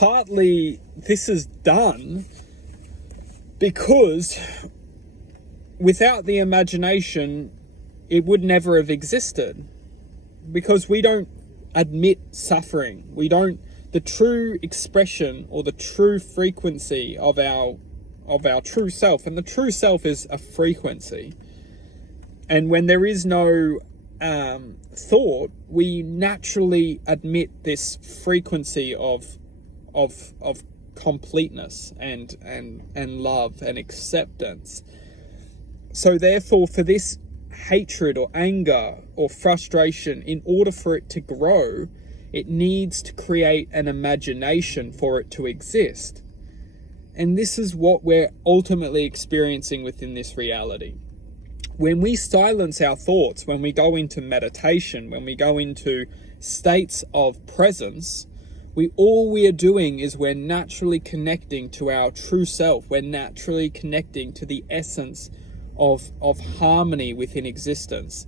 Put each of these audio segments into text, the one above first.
partly this is done because without the imagination, it would never have existed. Because we don't admit suffering. The true expression or the true frequency of our true self, and the true self is a frequency. And when there is no thought, we naturally admit this frequency of completeness and love and acceptance. So therefore, for this hatred or anger or frustration, in order for it to grow, it needs to create an imagination for it to exist. And this is what we're ultimately experiencing within this reality. When we silence our thoughts, when we go into meditation, when we go into states of presence, all we are doing is we're naturally connecting to our true self. We're naturally connecting to the essence of harmony within existence.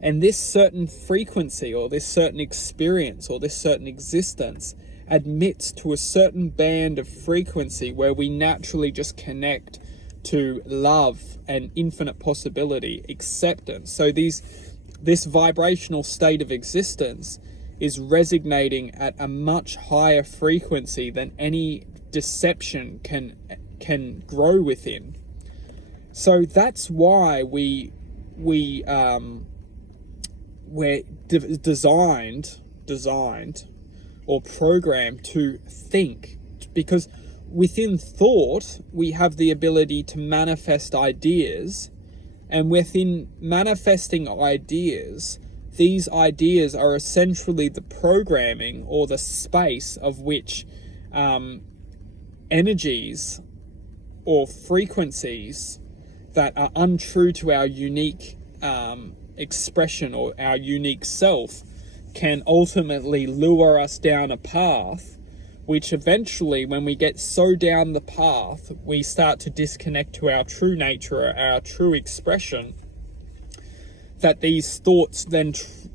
And this certain frequency or this certain experience or this certain existence admits to a certain band of frequency where we naturally just connect to love and infinite possibility, acceptance. So this vibrational state of existence is resonating at a much higher frequency than any deception can grow within. So that's why we're designed or programmed to think, because within thought we have the ability to manifest ideas, and within manifesting ideas, these ideas are essentially the programming or the space of which energies or frequencies that are untrue to our unique expression or our unique self can ultimately lure us down a path, which eventually, when we get so down the path, we start to disconnect to our true nature, our true expression, that these thoughts then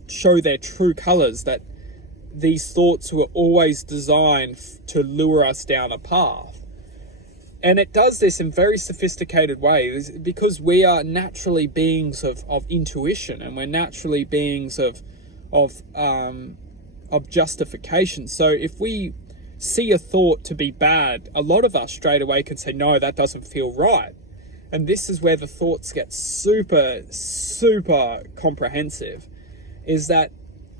show their true colors, that these thoughts were always designed to lure us down a path. And it does this in very sophisticated ways because we are naturally beings of intuition, and we're naturally beings of justification. So if we see a thought to be bad, a lot of us straight away can say, no, that doesn't feel right. And this is where the thoughts get super, super comprehensive, is that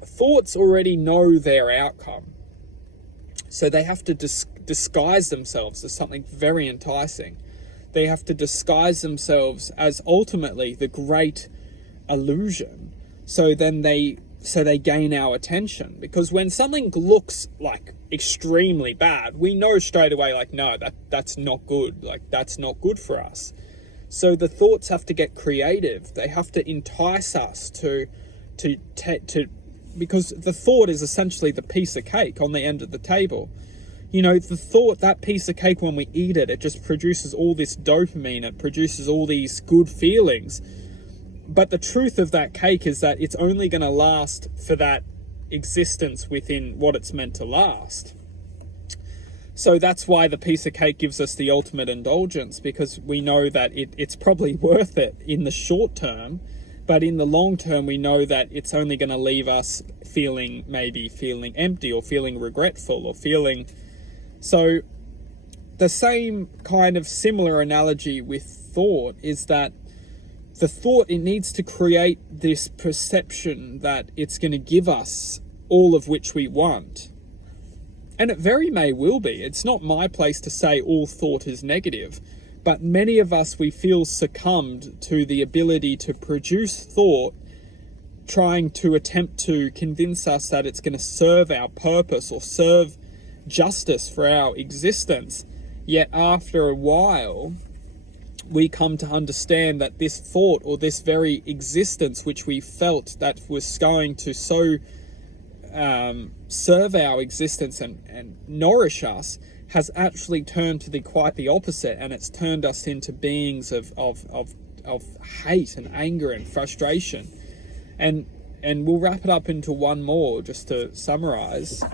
thoughts already know their outcome. So they have to disguise themselves as something very enticing. They have to disguise themselves as ultimately the great illusion. So they gain our attention. Because when something looks like extremely bad, we know straight away, like, no, that's not good. Like, that's not good for us. So the thoughts have to get creative. They have to entice us to because the thought is essentially the piece of cake on the end of the table. You know, the thought, that piece of cake, when we eat it, it just produces all this dopamine. It produces all these good feelings. But the truth of that cake is that it's only going to last for that existence within what it's meant to last. So that's why the piece of cake gives us the ultimate indulgence, because we know that it's probably worth it in the short term, but in the long term we know that it's only going to leave us feeling empty or feeling regretful or feeling... So the same kind of similar analogy with thought is that the thought, it needs to create this perception that it's going to give us all of which we want. And it very may will be. It's not my place to say all thought is negative, but many of us, we feel succumbed to the ability to produce thought, trying to attempt to convince us that it's going to serve our purpose or serve justice for our existence. Yet after a while, we come to understand that this thought or this very existence which we felt that was going to so serve our existence and nourish us has actually turned to quite the opposite, and it's turned us into beings of hate and anger and frustration. And we'll wrap it up into one more just to summarize.